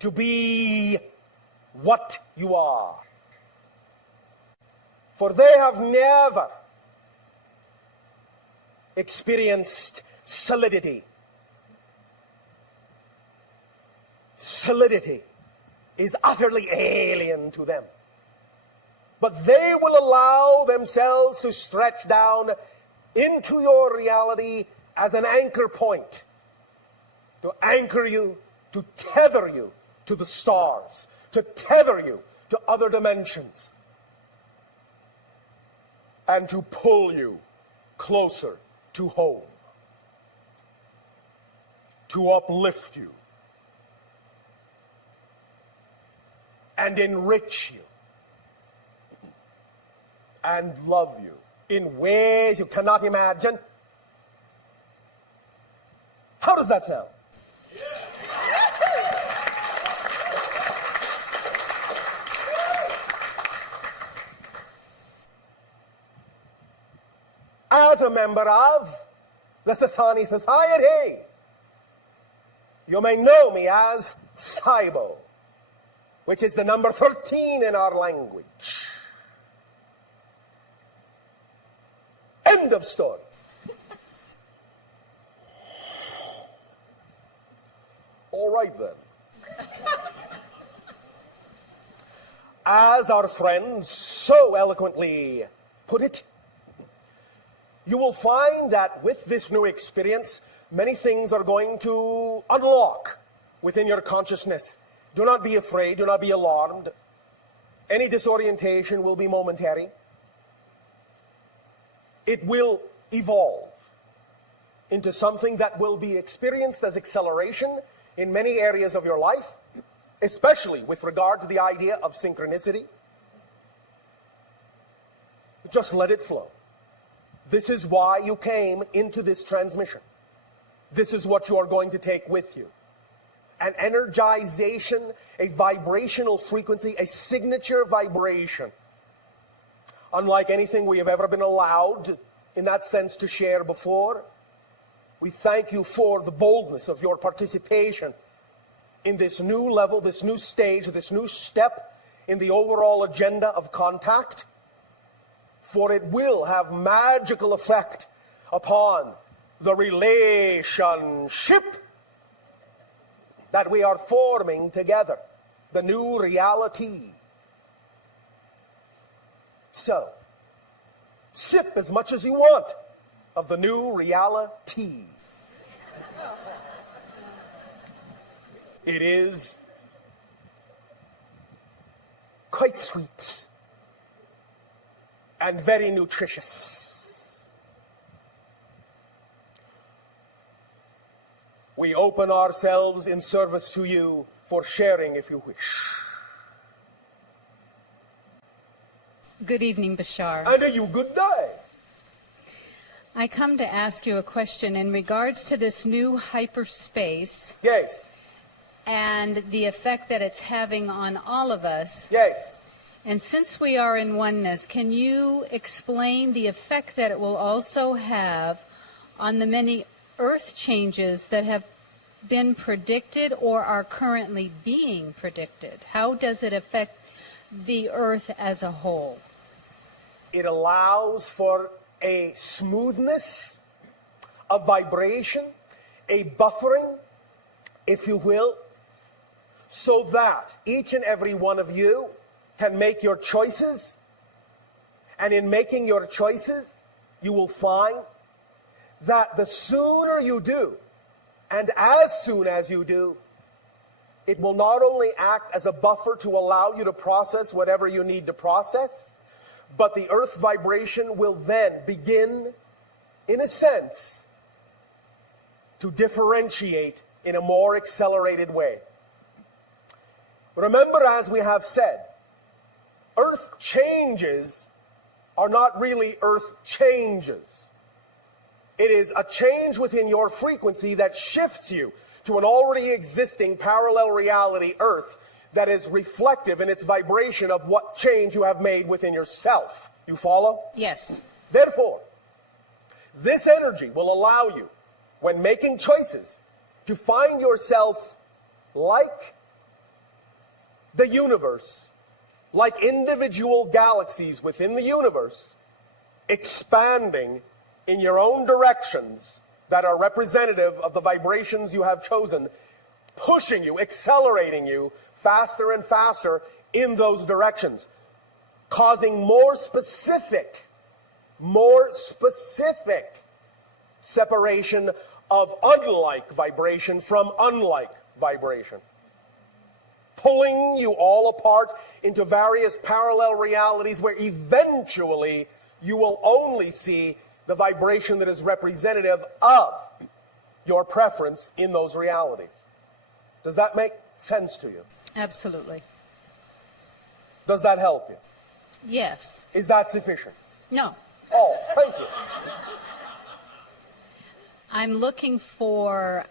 to be what you are. For they have never experienced solidity. Solidity is utterly alien to them. But they will allow themselves to stretch down into your reality as an anchor point, to anchor you, to tether you to the stars, to tether you to other dimensions, and to pull you closer to home, to uplift you and enrich you and love you in ways you cannot imagine. How does that sound? As a member of the Sani Society, you may know me as Saibo, which is the number 13 in our language. End of story. All right then. As our friend so eloquently put it, you will find that with this new experience, many things are going to unlock within your consciousness. Do not be afraid, do not be alarmed. Any disorientation will be momentary. It will evolve into something that will be experienced as acceleration in many areas of your life, especially with regard to the idea of synchronicity. Just let it flow. This is why you came into this transmission. This is what you are going to take with you. An energization, a vibrational frequency, a signature vibration. Unlike anything we have ever been allowed, in that sense, to share before. We thank you for the boldness of your participation in this new level, this new stage, this new step in the overall agenda of contact. For it will have magical effect upon the relationship that we are forming together, the new reality. So, sip as much as you want of the new reality. It is quite sweet and very nutritious. We open ourselves in service to you for sharing if you wish. Good evening, Bashar. And a you good day. I come to ask you a question in regards to this new hyperspace. Yes. And the effect that it's having on all of us. Yes. And since we are in oneness, can you explain the effect that it will also have on the many earth changes that have been predicted or are currently being predicted? How does it affect the earth as a whole? It allows for a smoothness, a vibration, a buffering, if you will, so that each and every one of you can make your choices. And in making your choices, you will find that the sooner you do, and as soon as you do, it will not only act as a buffer to allow you to process whatever you need to process, but the earth vibration will then begin, in a sense, to differentiate in a more accelerated way. Remember, as we have said, earth changes are not really earth changes. It is a change within your frequency that shifts you to an already existing parallel reality, earth, that is reflective in its vibration of what change you have made within yourself. You follow? Yes. Therefore, this energy will allow you, when making choices, to find yourself like the universe, like individual galaxies within the universe, expanding in your own directions that are representative of the vibrations you have chosen, pushing you, accelerating you faster and faster in those directions, causing more specific separation of unlike vibration from unlike vibration, pulling you all apart into various parallel realities where eventually you will only see the vibration that is representative of your preference in those realities. Does that make sense to you? Absolutely. Does that help you? Yes. Is that sufficient? No. Oh, thank you. I'm looking for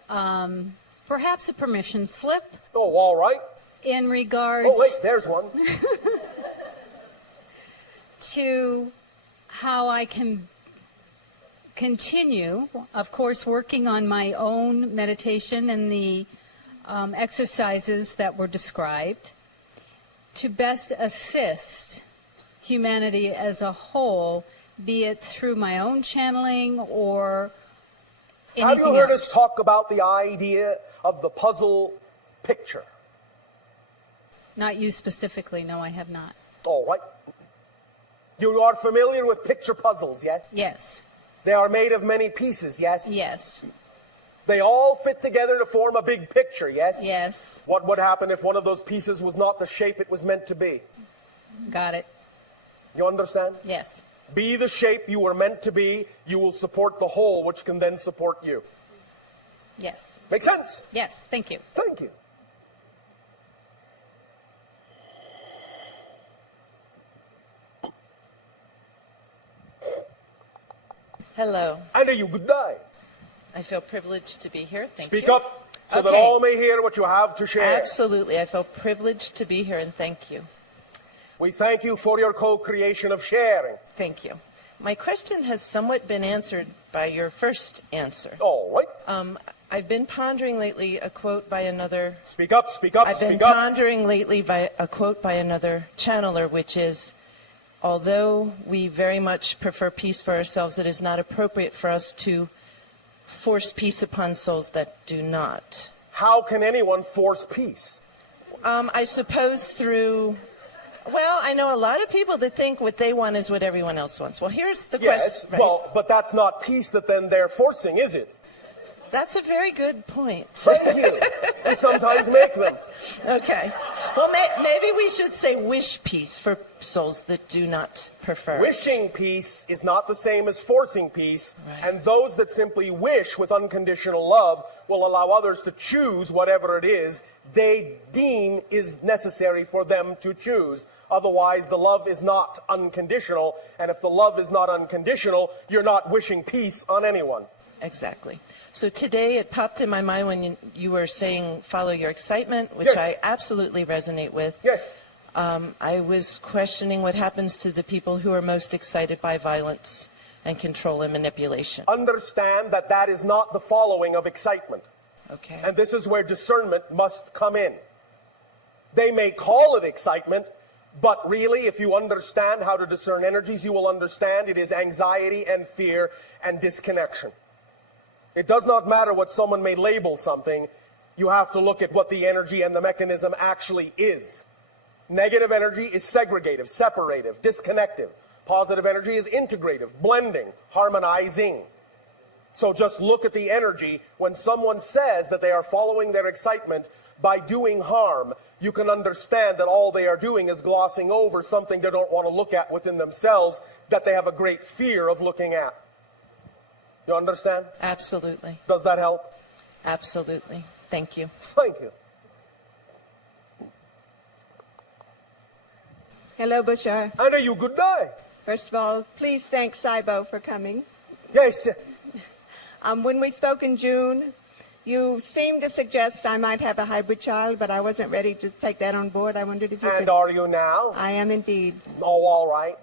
perhaps a permission slip Oh, all right. in regards Oh, wait, there's one. to how I can continue, of course, working on my own meditation and the exercises that were described to best assist humanity as a whole, be it through my own channeling or anything Have you heard else. us talk about the idea of the puzzle picture? Not you specifically, no, I have not. All right. You are familiar with picture puzzles, yes? Yes, They are made of many pieces, yes? yes, They all fit together to form a big picture, yes? yes, What would happen if one of those pieces was not the shape it was meant to be? got it, You understand? yes, Be the shape you were meant to be, you will support the whole, which can then support you. yes, Make sense? yes, thank you. Thank you. Hello. And you good day. I feel privileged to be here. Thank Speak you. up so that Okay. all may hear what you have to share. Absolutely. I feel privileged to be here, and thank you. We thank you for your co-creation of sharing. Thank you. My question has somewhat been answered by your first answer. All right. I've been pondering lately a quote by another. Speak up, speak up, I've been speak up. pondering lately by a quote by another channeler, which is, although we very much prefer peace for ourselves, it is not appropriate for us to force peace upon souls that do not. How can anyone force peace? I suppose through, well, I know a lot of people that think what they want is what everyone else wants. Well, here's the Yes, question. well, but that's not peace that then they're forcing, is it? That's a very good point. Thank you. We sometimes make them. Okay. Well, maybe we should say wish peace for souls that do not prefer it. Wishing peace is not the same as forcing peace, Right. and those that simply wish with unconditional love will allow others to choose whatever it is they deem is necessary for them to choose. Otherwise, the love is not unconditional, and if the love is not unconditional, you're not wishing peace on anyone. Exactly. So today it popped in my mind when you were saying follow your excitement, which Yes. I absolutely resonate with. Yes. I was questioning what happens to the people who are most excited by violence and control and manipulation. Understand that that is not the following of excitement. Okay. And this is where discernment must come in. They may call it excitement, but really, if you understand how to discern energies, you will understand it is anxiety and fear and disconnection. It does not matter what someone may label something. You have to look at what the energy and the mechanism actually is. Negative energy is segregative, separative, disconnective. Positive energy is integrative, blending, harmonizing. So just look at the energy. When someone says that they are following their excitement by doing harm, you can understand that all they are doing is glossing over something they don't want to look at within themselves that they have a great fear of looking at. You understand? Absolutely. Does that help? Absolutely. Thank you. Thank you. Hello, Bashar. And you good day. First of all, please thank Saibo for coming. Yes. When we spoke in June, you seemed to suggest I might have a hybrid child, but I wasn't ready to take that on board. I wondered if you And could. are you now? I am indeed. Oh, all right.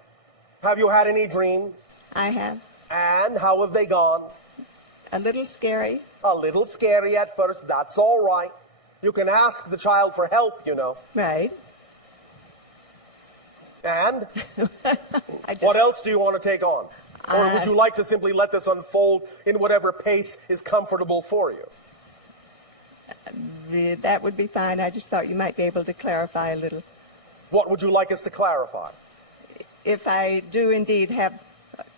Have you had any dreams? I have. And how have they gone? A little scary. A little scary at first. That's all right. You can ask the child for help, you know. Right. And what else do you want to take on? Or would you like to simply let this unfold in whatever pace is comfortable for you? That would be fine. I just thought you might be able to clarify a little. What would you like us to clarify? If I do indeed have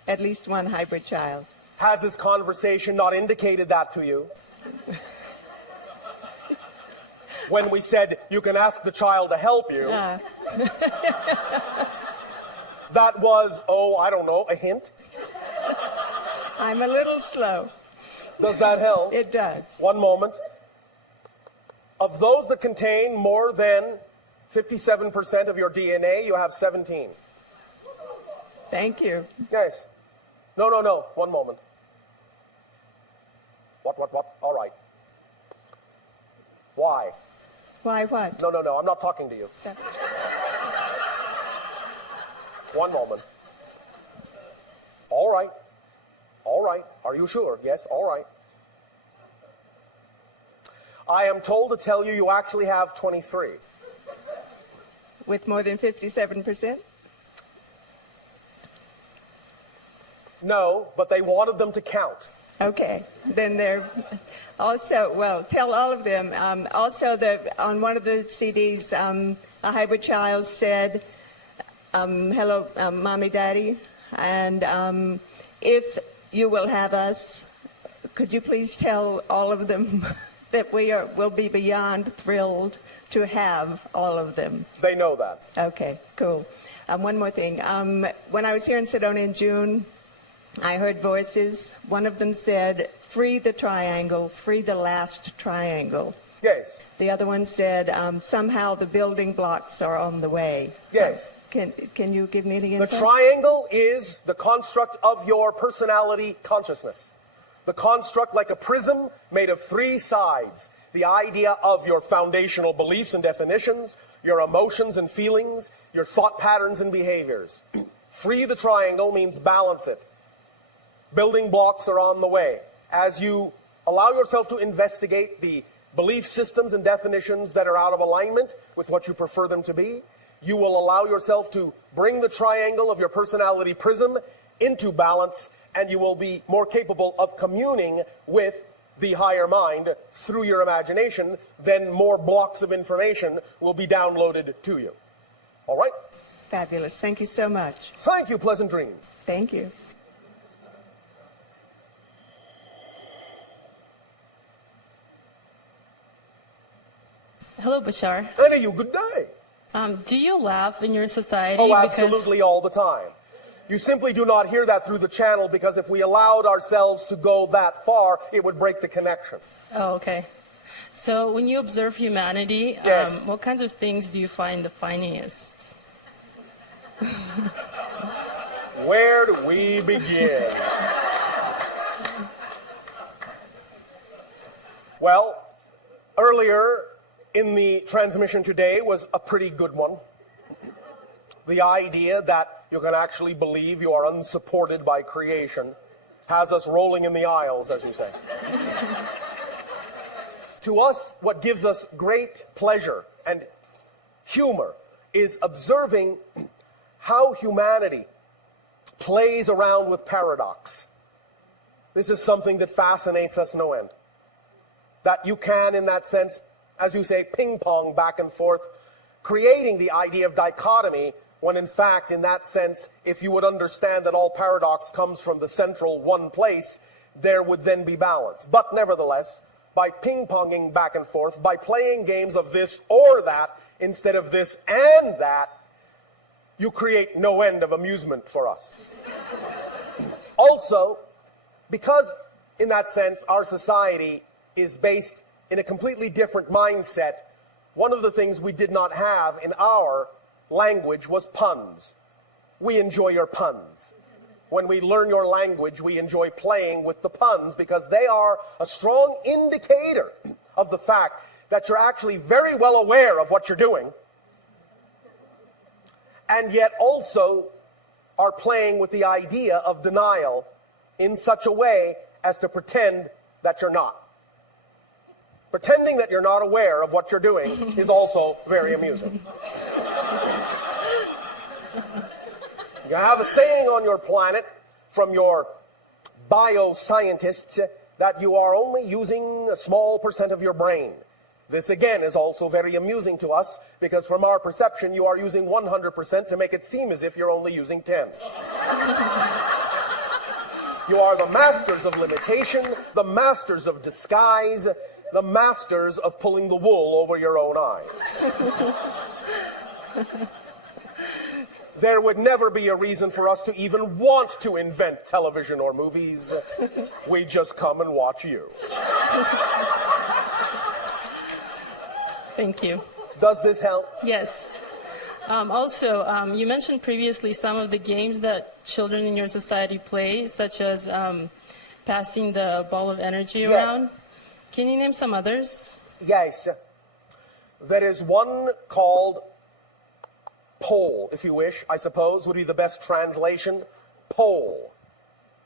at least one hybrid child. Has this conversation not indicated that to you? When we said you can ask the child to help you, that was, I don't know, a hint? I'm a little slow. Does that help? It does. One moment. Of those that contain more than 57% of your DNA, you have 17. Thank you. Yes. No. One moment. What? All right. Why? Why what? No. I'm not talking to you. So- One moment. All right. Are you sure? Yes, all right. I am told to tell you you actually have 23. With more than 57%? No, but they wanted them to count. Okay. Then they're also, well, tell all of them. Also, on one of the CDs, a hybrid child said, hello, Mommy, Daddy, and if you will have us, could you please tell all of them that will be beyond thrilled to have all of them? They know that. Okay, cool. One more thing. When I was here in Sedona in June, I heard voices. One of them said, free the triangle, free the last triangle. Yes. The other one said, somehow the building blocks are on the way. Yes. Can you give me any The info? triangle is the construct of your personality consciousness. The construct like a prism made of 3 sides. The idea of your foundational beliefs and definitions, your emotions and feelings, your thought patterns and behaviors. Free the triangle means balance it. Building blocks are on the way. As you allow yourself to investigate the belief systems and definitions that are out of alignment with what you prefer them to be, you will allow yourself to bring the triangle of your personality prism into balance, and you will be more capable of communing with the higher mind through your imagination. Then more blocks of information will be downloaded to you. All right? Fabulous. Thank you so much. Thank you. Pleasant dreams. Thank you. Hello, Bashar. And you, good day. Do you laugh in your society? Oh, absolutely, all the time. You simply do not hear that through the channel, because if we allowed ourselves to go that far, it would break the connection. Oh, okay. So when you observe humanity, Yes. What kinds of things do you find the funniest? Where do we begin? Well, earlier in the transmission today was a pretty good one. The idea that you can actually believe you are unsupported by creation has us rolling in the aisles, as you say. To us, what gives us great pleasure and humor is observing how humanity plays around with paradox. This is something that fascinates us no end. That you can, in that sense, as you say, ping-pong back and forth, creating the idea of dichotomy, when in fact, in that sense, if you would understand that all paradox comes from the central one place, there would then be balance. But nevertheless, by ping-ponging back and forth, by playing games of this or that, instead of this and that, you create no end of amusement for us. Also, because in that sense, our society is based in a completely different mindset, one of the things we did not have in our language was puns. We enjoy your puns. When we learn your language, we enjoy playing with the puns, because they are a strong indicator of the fact that you're actually very well aware of what you're doing, and yet also are playing with the idea of denial in such a way as to pretend that you're not. Pretending that you're not aware of what you're doing is also very amusing. You have a saying on your planet from your bioscientists that you are only using a small % of your brain. This again is also very amusing to us because from our perception you are using 100% to make it seem as if you're only using 10. You are the masters of limitation, the masters of disguise, the masters of pulling the wool over your own eyes. There would never be a reason for us to even want to invent television or movies. We just come and watch you. Thank you. Does this help? Yes. Also, you mentioned previously some of the games that children in your society play, such as passing the ball of energy Yes. around. Can you name some others? Yes. There is one called pole, if you wish, I suppose would be the best translation. Pole.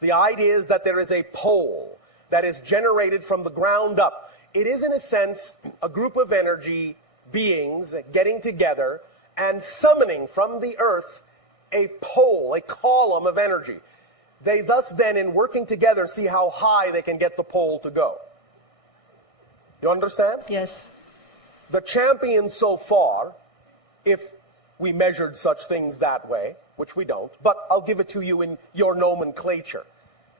The idea is that there is a pole that is generated from the ground up. It is, in a sense, a group of energy beings getting together and summoning from the earth a pole, a column of energy. They thus then, in working together, see how high they can get the pole to go. You understand? Yes. The champion so far, if we measured such things that way, which we don't, but I'll give it to you in your nomenclature.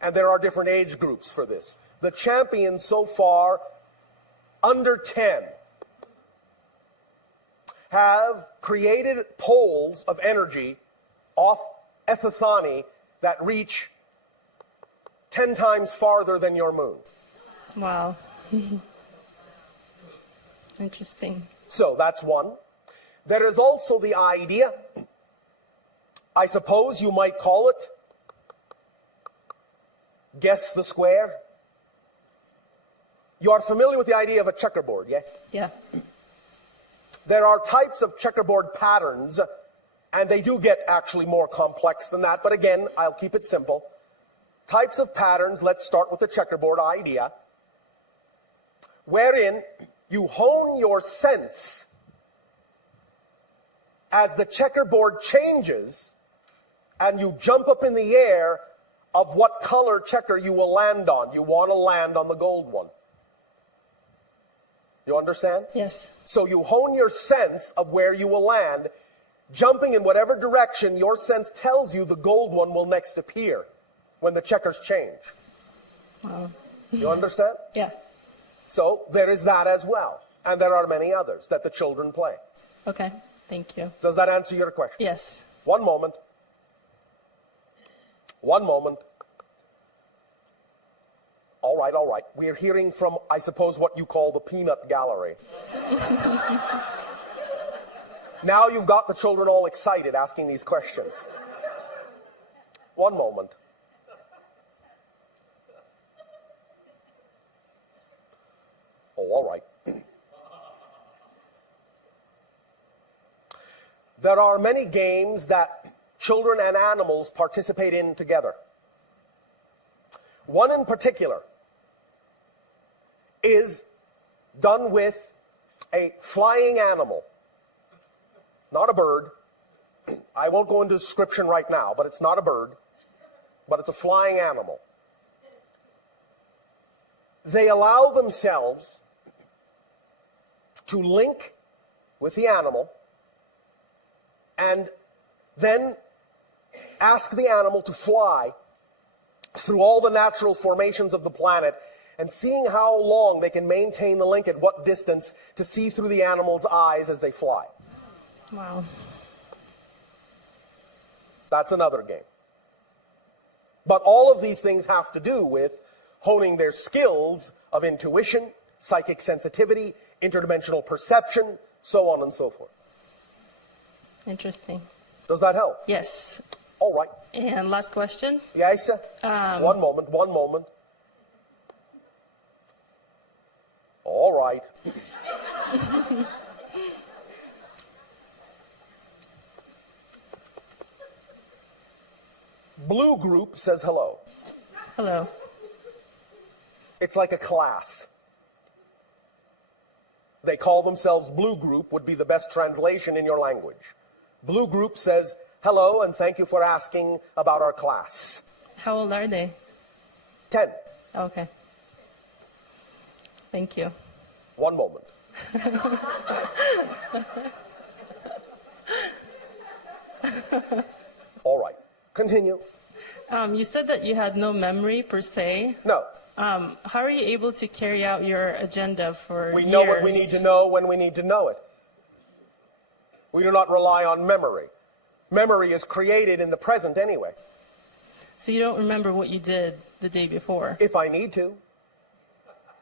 And there are different age groups for this. The champion so far, under 10, have created poles of energy off Ethithani that reach 10 times farther than your moon. Wow. Interesting. So that's one. There is also the idea, I suppose you might call it, guess the square. You are familiar with the idea of a checkerboard, yes? Yeah. There are types of checkerboard patterns, and they do get actually more complex than that, but again, I'll keep it simple. Types of patterns, let's start with the checkerboard idea, wherein you hone your sense as the checkerboard changes, and you jump up in the air of what color checker you will land on. You want to land on the gold one. You understand? Yes. So you hone your sense of where you will land, jumping in whatever direction your sense tells you the gold one will next appear when the checkers change. Wow. You understand? Yeah. So there is that as well. And there are many others that the children play. Okay. Thank you. Does that answer your question? Yes. One moment. One moment. All right, all right. We are hearing from, I suppose, what you call the peanut gallery. Now you've got the children all excited asking these questions. One moment. Oh, all right. There are many games that children and animals participate in together. One in particular is done with a flying animal. Not a bird. I won't go into description right now, but it's not a bird, but it's a flying animal. They allow themselves to link with the animal and then ask the animal to fly through all the natural formations of the planet and seeing how long they can maintain the link at what distance to see through the animal's eyes as they fly. Wow. That's another game. But all of these things have to do with honing their skills of intuition, psychic sensitivity, interdimensional perception, so on and so forth. Interesting. Does that help? Yes. All right. And last question. Yes? One moment, one moment. All right. Blue group says hello. Hello. It's like a class. They call themselves blue group would be the best translation in your language. Blue group says Hello, and thank you for asking about our class. How old are they? 10. Okay. Thank you. One moment. All right. Continue. You said that you had no memory per se. No. How are you able to carry out your agenda for We years? know what we need to know when we need to know it. We do not rely on memory. Memory is created in the present anyway. So you don't remember what you did the day before? If I need to.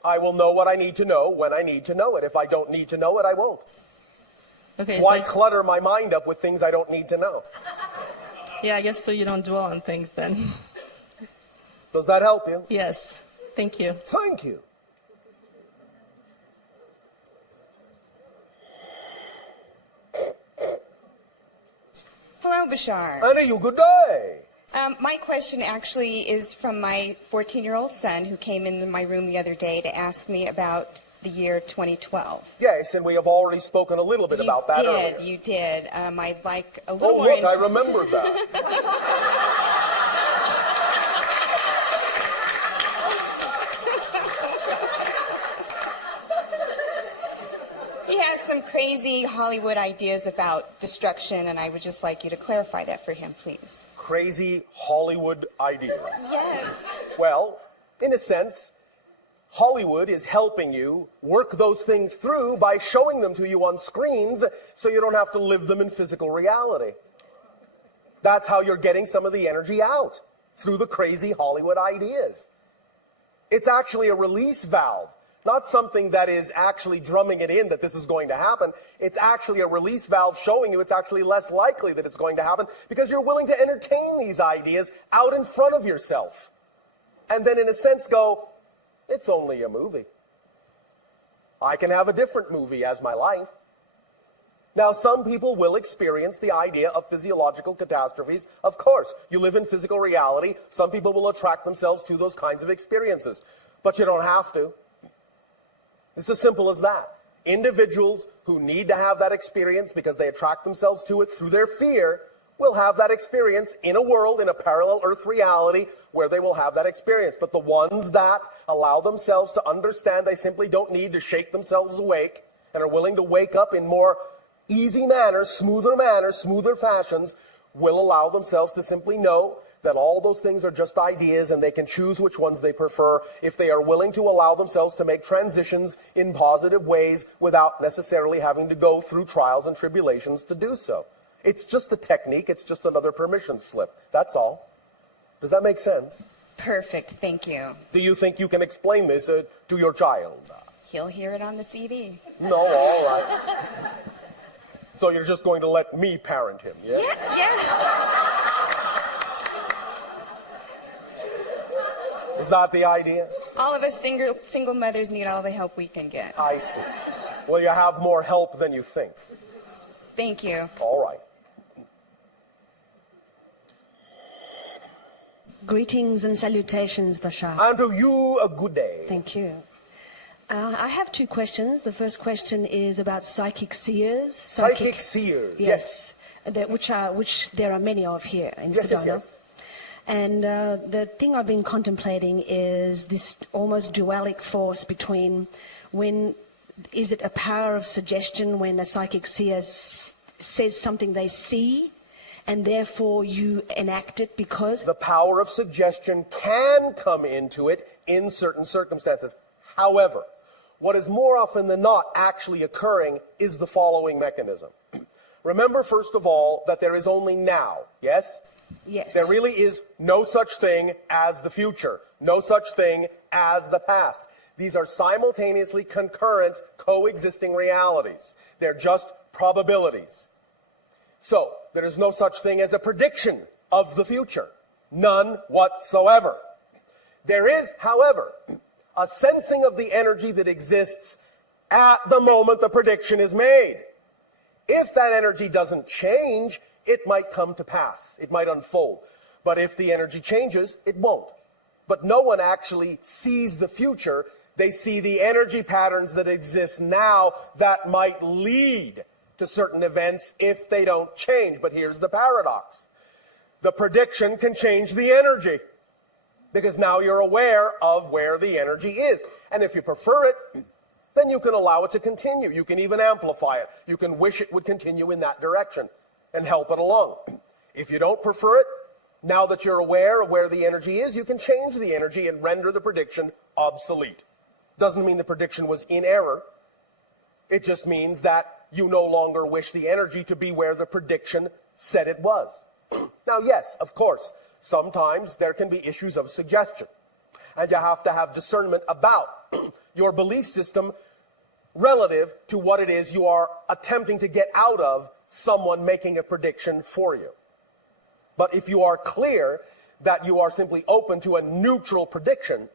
I will know what I need to know when I need to know it. If I don't need to know it, I won't. Okay, Why so clutter my mind up with things I don't need to know? yeah, I guess so you don't dwell on things then. Does that help you? Yes. Thank you. Thank you. Hello, Bashar. Annie, you good day. My question actually is from my 14-year-old son who came into my room the other day to ask me about the year 2012. Yes, and we have already spoken a little bit about that earlier. You did. I'd like a little Oh, more. look, I remembered that. He has some crazy Hollywood ideas about destruction, and I would just like you to clarify that for him, please. Crazy Hollywood ideas. Yes. Well, in a sense, Hollywood is helping you work those things through by showing them to you on screens so you don't have to live them in physical reality. That's how you're getting some of the energy out, through the crazy Hollywood ideas. It's actually a release valve, not something that is actually drumming it in that this is going to happen. It's actually a release valve showing you it's actually less likely that it's going to happen because you're willing to entertain these ideas out in front of yourself. And then in a sense go, it's only a movie. I can have a different movie as my life. Now, some people will experience the idea of physiological catastrophes. Of course, you live in physical reality. Some people will attract themselves to those kinds of experiences. But you don't have to. It's as simple as that. Individuals who need to have that experience because they attract themselves to it through their fear will have that experience in a world, in a parallel earth reality where they will have that experience. But the ones that allow themselves to understand they simply don't need to shake themselves awake and are willing to wake up in more easy manners, smoother fashions, will allow themselves to simply know that all those things are just ideas and they can choose which ones they prefer if they are willing to allow themselves to make transitions in positive ways without necessarily having to go through trials and tribulations to do so. It's just a technique. It's just another permission slip. That's all. Does that make sense? Perfect. Thank you. Do you think you can explain this to your child? He'll hear it on the CD. No, all right. So you're just going to let me parent him, yeah? Yes. Is that the idea? All of us single mothers need all the help we can get. I see. Well, you have more help than you think. Thank you. All right. Greetings and salutations, Bashar. And to you, a good day. Thank you. I have two questions. The first question is about psychic seers. Psychic seers. Yes. Which there are many of here in Yes, Sedona. yes. And the thing I've been contemplating is this almost dualic force between when is it a power of suggestion when a psychic seer says something they see and therefore you enact it because... The power of suggestion can come into it in certain circumstances. However, what is more often than not actually occurring is the following mechanism. Remember, first of all, that there is only now, yes? Yes. There really is no such thing as the future, no such thing as the past. These are simultaneously concurrent, coexisting realities. They're just probabilities. So, there is no such thing as a prediction of the future. None whatsoever. There is, however, a sensing of the energy that exists at the moment the prediction is made. If that energy doesn't change, it might come to pass. It might unfold. But if the energy changes, it won't. But no one actually sees the future. They see the energy patterns that exist now that might lead to certain events if they don't change. But here's the paradox. The prediction can change the energy, because now you're aware of where the energy is. And if you prefer it, then you can allow it to continue. You can even amplify it. You can wish it would continue in that direction and help it along. If you don't prefer it, now that you're aware of where the energy is, you can change the energy and render the prediction obsolete. Doesn't mean the prediction was in error. It just means that you no longer wish the energy to be where the prediction said it was. Now, yes, of course, sometimes there can be issues of suggestion, and you have to have discernment about your belief system relative to what it is you are attempting to get out of someone making a prediction for you. But if you are clear that you are simply open to a neutral prediction,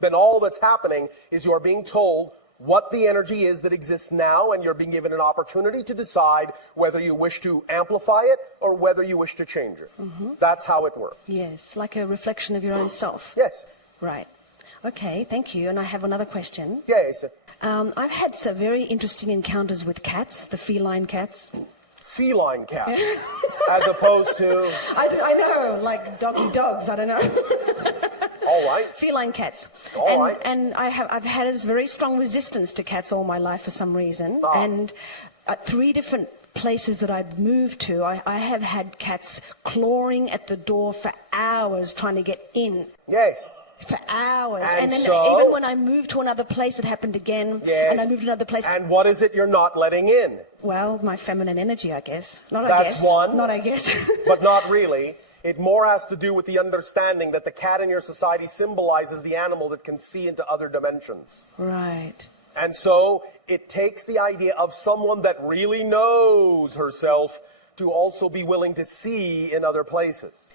then all that's happening is you are being told what the energy is that exists now, and you're being given an opportunity to decide whether you wish to amplify it or whether you wish to change it. That's how it works. Yes, like a reflection of your own self. Yes. Right. Okay, thank you. And I have another question. Yes. I've had some very interesting encounters with cats, the feline cats. Feline cat, as opposed to... I know, like doggy dogs, I don't know. All right. Feline cats. All right. And I've had a very strong resistance to cats all my life for some reason. And at 3 different places that I'd moved to, I have had cats clawing at the door for hours trying to get in. Yes. For hours. And then so, even when I moved to another place, it happened again. Yes. And I moved to another place. And what is it you're not letting in? Well, my feminine energy, I guess. Not I That's guess. one. Not I guess. But not really. It more has to do with the understanding that the cat in your society symbolizes the animal that can see into other dimensions. Right. And so it takes the idea of someone that really knows herself to also be willing to see in other places.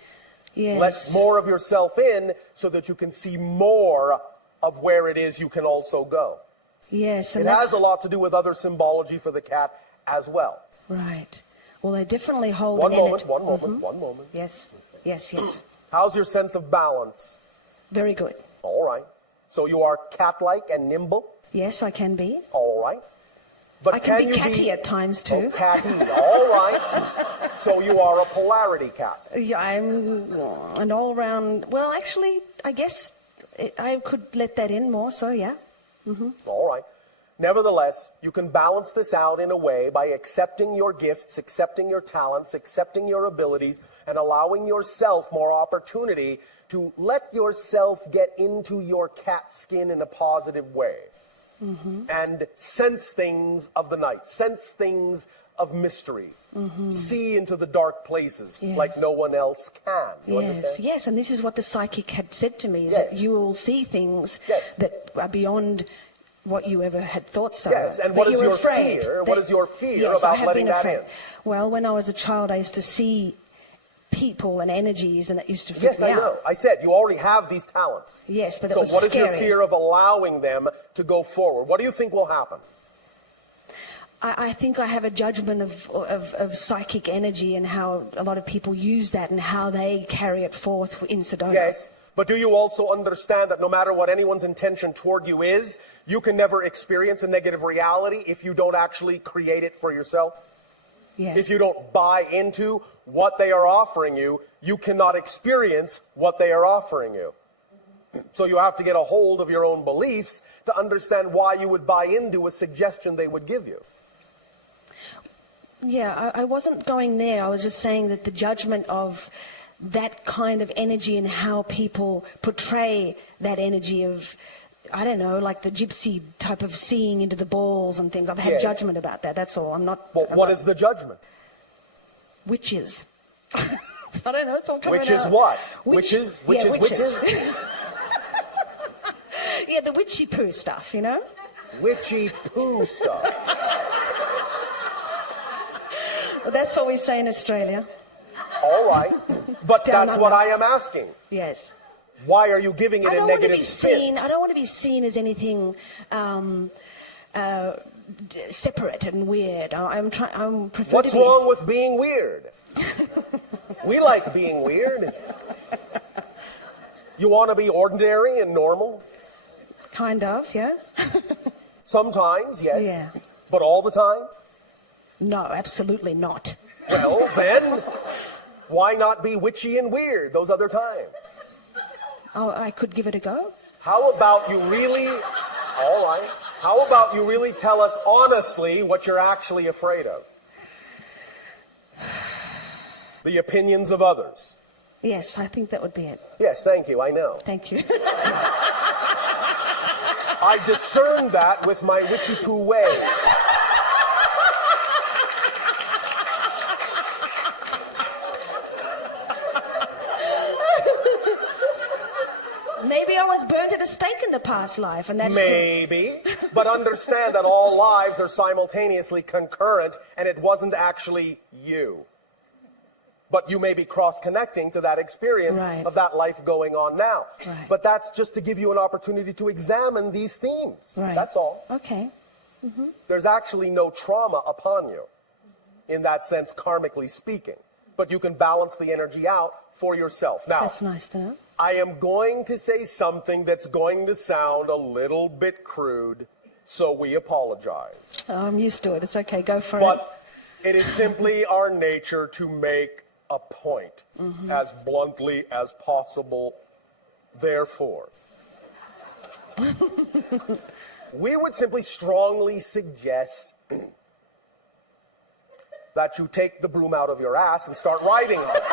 Yes. Let more of yourself in so that you can see more of where it is you can also go. Yes. And It has a lot to do with other symbology for the cat as well. Right. Well, they definitely hold One an moment, energy. one moment. Yes. Yes, yes. How's your sense of balance? Very good. All right. So you are cat-like and nimble? Yes, I can be. All right. But I can be you catty at times too. Oh, catty. All right. So you are a polarity cat. Yeah, I'm an all-round. Well, actually, I guess I could let that in more. So yeah. All right. Nevertheless, you can balance this out in a way by accepting your gifts, accepting your talents, accepting your abilities, and allowing yourself more opportunity to let yourself get into your cat skin in a positive way. And sense things of the night, sense things of mystery, see into the dark places like no one else can. You understand? Yes, and this is what the psychic had said to me, is Yes. that you will see things Yes. that are beyond what you ever had thought so. Yes, and That what is you're your afraid fear? that- What is your fear Yes, I about have letting been that afraid. in? Well, when I was a child, I used to see people and energies, and it used to freak Yes, me I out. know. I said you already have these talents. Yes, but it so was what is your scary. fear of allowing them to go forward? What do you think will happen? I think I have a judgment of psychic energy and how a lot of people use that and how they carry it forth in Sedona. Yes, but do you also understand that no matter what anyone's intention toward you is, you can never experience a negative reality if you don't actually create it for yourself? Yes. If you don't buy into what they are offering you, you cannot experience what they are offering you. So you have to get a hold of your own beliefs to understand why you would buy into a suggestion they would give you. Yeah, I wasn't going there. I was just saying that the judgment of that kind of energy and how people portray that energy of, I don't know, like the gypsy type of seeing into the balls and things. I've had Yes. judgment about that. That's all. I'm not. Well, I'm what not- is the judgment? Witches. I don't know. It's all coming Which is out. what? Witches. Witches? Yeah, the witchy poo stuff, you know? Witchy poo stuff. Well, that's what we say in Australia. All right. But Down that's under. what I am asking. Yes. Why are you giving it I a don't want to negative be spin? seen. I don't want to be seen as anything separate and weird. I'm prefer What's to be. wrong with being weird? We like being weird. You want to be ordinary and normal? Kind of, yeah. Sometimes, yes. Yeah. But all the time? No, absolutely not. Well, then, why not be witchy and weird those other times? Oh, I could give it a go? How about you really, all right, how about you really tell us honestly what you're actually afraid of? The opinions of others. Yes, I think that would be it. Yes, thank you, I know. Thank you. I discern that with my witchy-poo ways. Maybe I was burnt at a stake in the past life, and that Maybe, but understand that all lives are simultaneously concurrent, and it wasn't actually you. But you may be cross-connecting to that experience Right. of that life going on now. Right. But that's just to give you an opportunity to examine these themes. Right. That's all. Okay. There's actually no trauma upon you, in that sense, karmically speaking. But you can balance the energy out for yourself. Now, That's nice to know. I am going to say something that's going to sound a little bit crude, so we apologize. Oh, I'm used to it. It's okay. Go for it. But it is simply our nature to make a point as bluntly as possible. Therefore, we would simply strongly suggest that you take the broom out of your ass and start riding on it.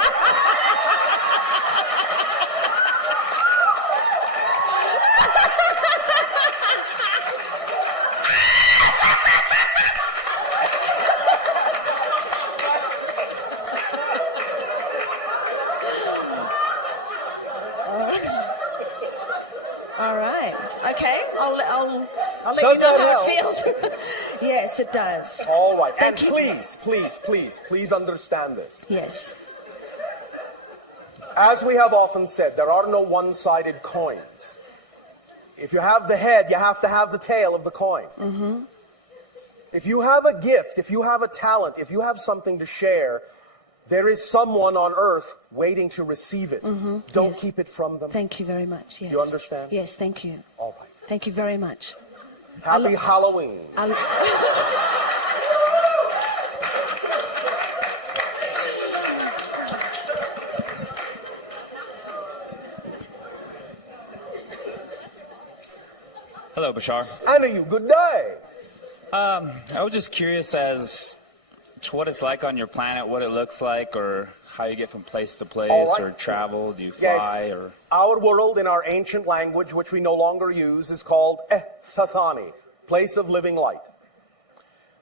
All right. Okay. I'll let Does you know that how it feels. Yes, it does. All right. And Thank you. please understand this. Yes. As we have often said, there are no one-sided coins. If you have the head, you have to have the tail of the coin. If you have a gift, if you have a talent, if you have something to share, there is someone on earth waiting to receive it. Don't Yes. keep it from them. Thank you very much. Yes. You understand? Yes, thank you. All right. Thank you very much. Happy Halloween. Hello, Bashar. And to you, good day. I was just curious as to what it's like on your planet, what it looks like, or how you get from place to place, All right. or travel. Do you fly, or? Our world in our ancient language, which we no longer use, is called Sani, place of living light.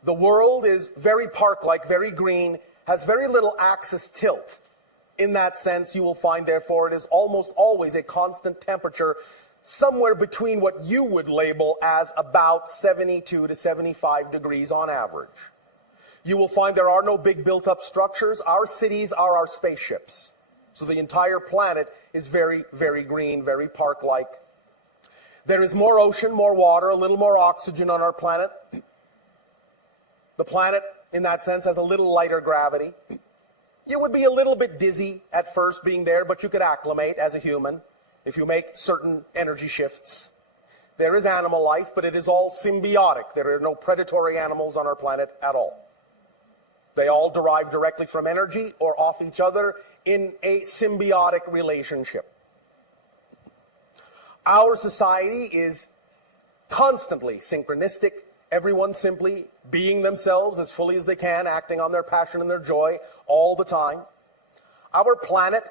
The world is very park-like, very green, has very little axis tilt. In that sense, you will find, therefore, it is almost always a constant temperature somewhere between what you would label as about 72 to 75 degrees on average. You will find there are no big built-up structures. Our cities are our spaceships. So the entire planet is very, very green, very park-like. There is more ocean, more water, a little more oxygen on our planet. The planet, in that sense, has a little lighter gravity. You would be a little bit dizzy at first being there, but you could acclimate as a human if you make certain energy shifts. There is animal life, but it is all symbiotic. There are no predatory animals on our planet at all. They all derive directly from energy or off each other in a symbiotic relationship. Our society is constantly synchronistic, everyone simply being themselves as fully as they can, acting on their passion and their joy all the time. Our planet,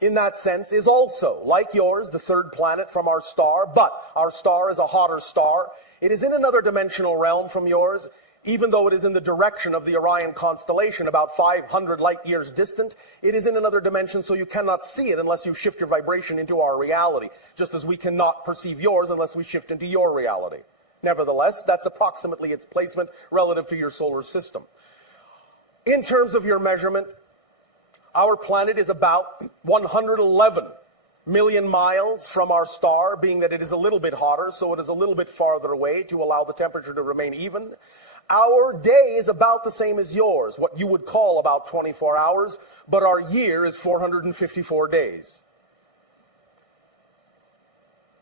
in that sense, is also, like yours, the third planet from our star, but our star is a hotter star. It is in another dimensional realm from yours. Even though it is in the direction of the Orion constellation, about 500 light years distant, it is in another dimension, so you cannot see it unless you shift your vibration into our reality, just as we cannot perceive yours unless we shift into your reality. Nevertheless, that's approximately its placement relative to your solar system. In terms of your measurement, our planet is about 111 million miles from our star, being that it is a little bit hotter, so it is a little bit farther away to allow the temperature to remain even. Our day is about the same as yours, what you would call about 24 hours, but our year is 454 days.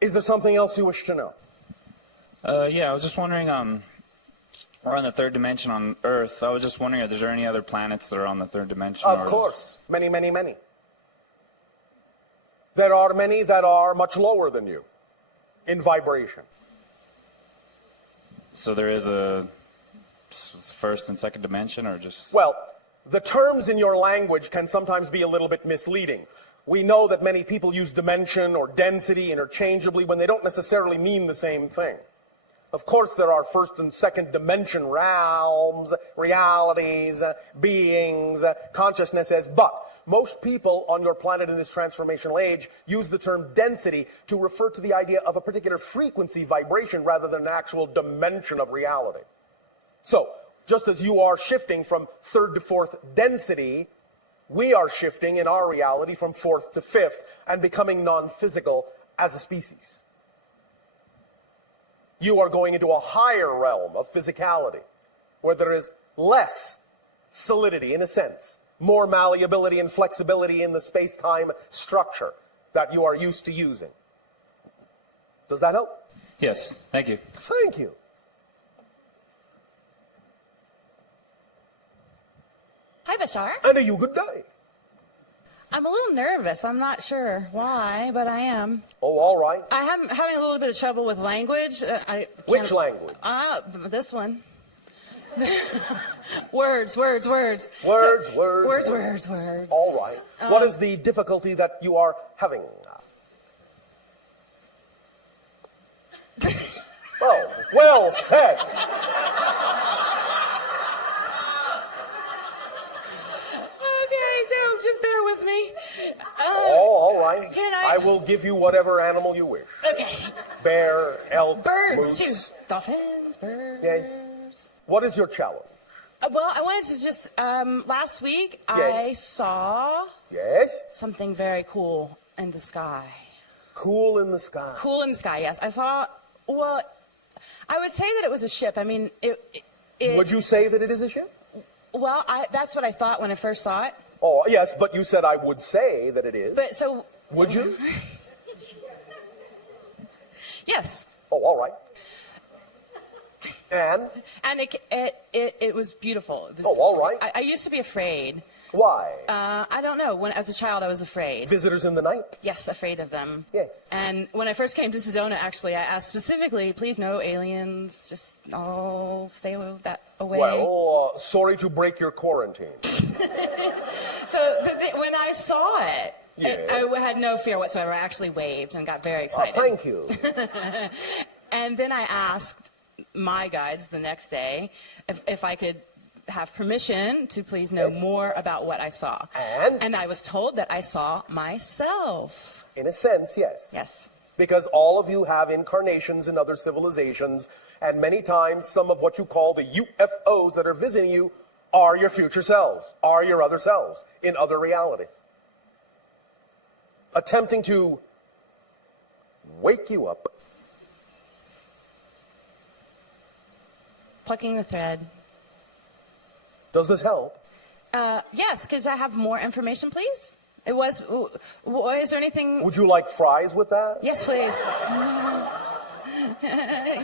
Is there something else you wish to know? Yeah, I was just wondering, We're on the third dimension on Earth. I was just wondering, is there any other planets that are on the third dimension? Of course. Many, many, many. There are many that are much lower than you in vibration. So there is a first and second dimension, or just... Well, the terms in your language can sometimes be a little bit misleading. We know that many people use dimension or density interchangeably when they don't necessarily mean the same thing. Of course, there are first and second dimension realms, realities, beings, consciousnesses, but most people on your planet in this transformational age use the term density to refer to the idea of a particular frequency vibration rather than an actual dimension of reality. So, just as you are shifting from third to fourth density, we are shifting in our reality from fourth to fifth and becoming non-physical as a species. You are going into a higher realm of physicality, where there is less solidity, in a sense, more malleability and flexibility in the space-time structure that you are used to using. Does that help? Yes, thank you. Thank you. Hi, Bashar. And a you good day. I'm a little nervous. I'm not sure why, but I am. Oh, all right. I'm having a little bit of trouble with language. Which language? This one. Words. Words. Words. All right. What is the difficulty that you are having? Oh, well said. Just bear with me. All right. I will give you whatever animal you wish. Okay. Bear, elk, Birds, moose. too. Dolphins, birds. Yes. What is your challenge? Well, I wanted to just, last week, Yes. I saw Yes? something very cool in the sky. Cool in the sky. Cool in the sky, yes. I saw, well, I would say that it was a ship. I mean, Would you say that it is a ship? Well, that's what I thought when I first saw it. Oh, yes, but you said I would say that it is. But so... Would you? Yes. Oh, all right. And it was beautiful. It was, oh, all right. I used to be afraid. Why? I don't know. As a child, I was afraid. Visitors in the night? Yes, afraid of them. Yes. And when I first came to Sedona, actually, I asked specifically, please no aliens, just I'll stay away. Well, sorry to break your quarantine. So when I saw it, yes. I had no fear whatsoever. I actually waved and got very excited. Thank you. And then I asked my guides the next day if I could have permission to please know more about what I saw. And I was told that I saw myself. In a sense, yes. Yes. Because all of you have incarnations in other civilizations, and many times some of what you call the UFOs that are visiting you are your future selves, are your other selves in other realities. Attempting to wake you up. Plucking the thread. Does this help? Yes, could I have more information, please? Is there anything... Would you like fries with that? Yes, please.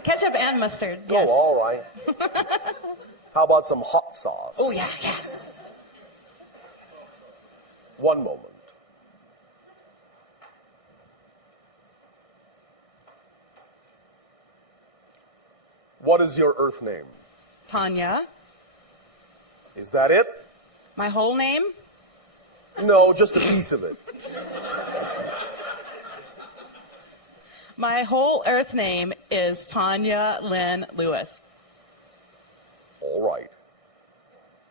Ketchup and mustard, yes. Oh, all right. How about some hot sauce? Oh, yeah. One moment. What is your Earth name? Tanya. Is that it? My whole name? No, just a piece of it. My whole Earth name is Tanya Lynn Lewis. All right.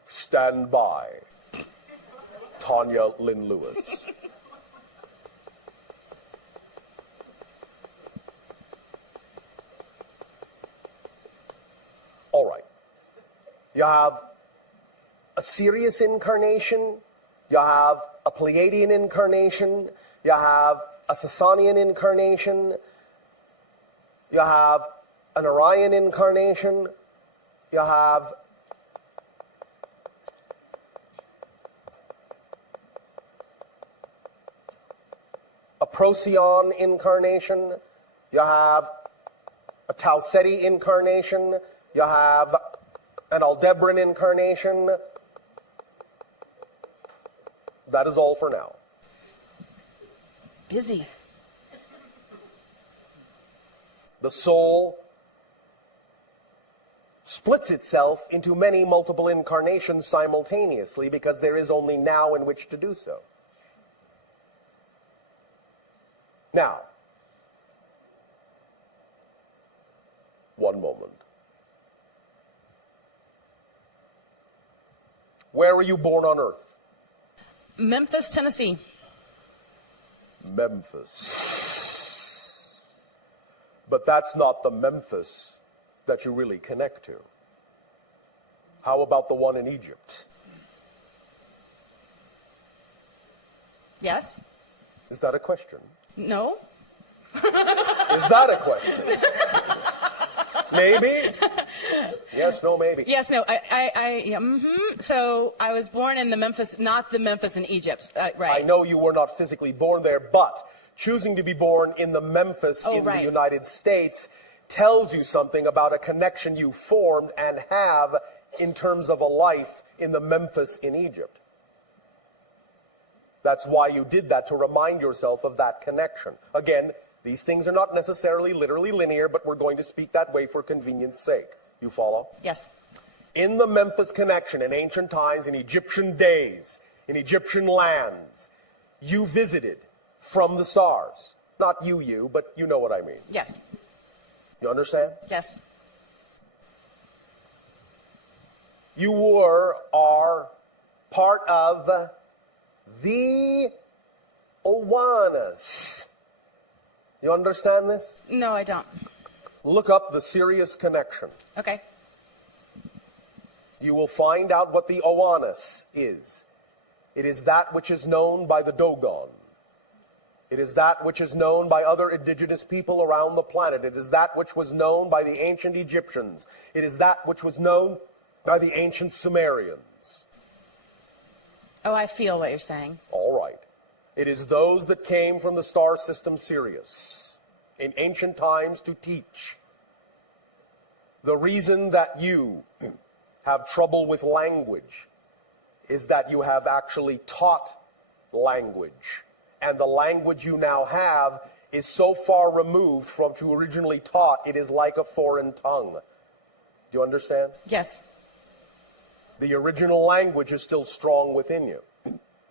Stand by. Tanya Lynn Lewis. All right. You have a Sirius incarnation. You have a Pleiadian incarnation. You have a Sasanian incarnation. You have an Orion incarnation. You have a Procyon incarnation. You have a Tau Ceti incarnation. You have an Aldebaran incarnation. That is all for now. Busy. The soul splits itself into many multiple incarnations simultaneously because there is only now in which to do so. Now, one moment. Where were you born on earth? Memphis, Tennessee. Memphis. But that's not the Memphis that you really connect to. How about the one in Egypt? Yes? Is that a question? No? Is that a question? Maybe? Yes, no, maybe. Yes, no, So I was born in the Memphis, not the Memphis in Egypt, right? I know you were not physically born there, but choosing to be born in the Memphis in the United States tells you something about a connection you formed and have in terms of a life in the Memphis in Egypt. That's why you did that, to remind yourself of that connection. Again, these things are not necessarily literally linear, but we're going to speak that way for convenience sake. You follow? Yes. In the Memphis connection, in ancient times, in Egyptian days, in Egyptian lands, you visited from the stars. Not you, but you know what I mean. Yes. You understand? Yes. You are part of the Owanas. You understand this? No, I don't. Look up the Sirius connection. Okay. You will find out what the Owanas is. It is that which is known by the Dogon. It is that which is known by other indigenous people around the planet. It is that which was known by the ancient Egyptians. It is that which was known by the ancient Sumerians. Oh, I feel what you're saying. All right. It is those that came from the star system Sirius in ancient times to teach. The reason that you have trouble with language is that you have actually taught language. And the language you now have is so far removed from what you originally taught, it is like a foreign tongue. Do you understand? Yes. The original language is still strong within you.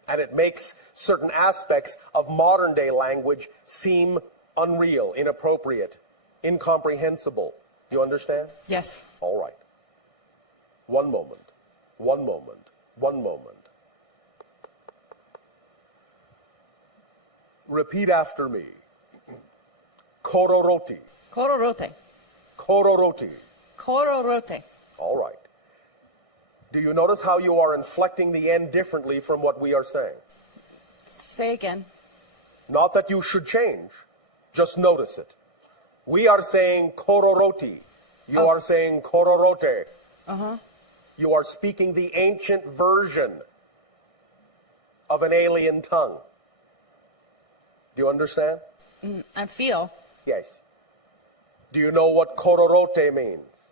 And it makes certain aspects of modern day language seem unreal, inappropriate, incomprehensible. Do you understand? Yes. All right. One moment. One moment. One moment. Repeat after me. Kororoti. Kororote. Kororoti. Kororote. All right. Do you notice how you are inflecting the end differently from what we are saying? Say again. Not that you should change. Just notice it. We are saying kororoti. You are saying kororote. Uh-huh. You are speaking the ancient version of an alien tongue. Do you understand? I feel. Yes. Do you know what kororote means?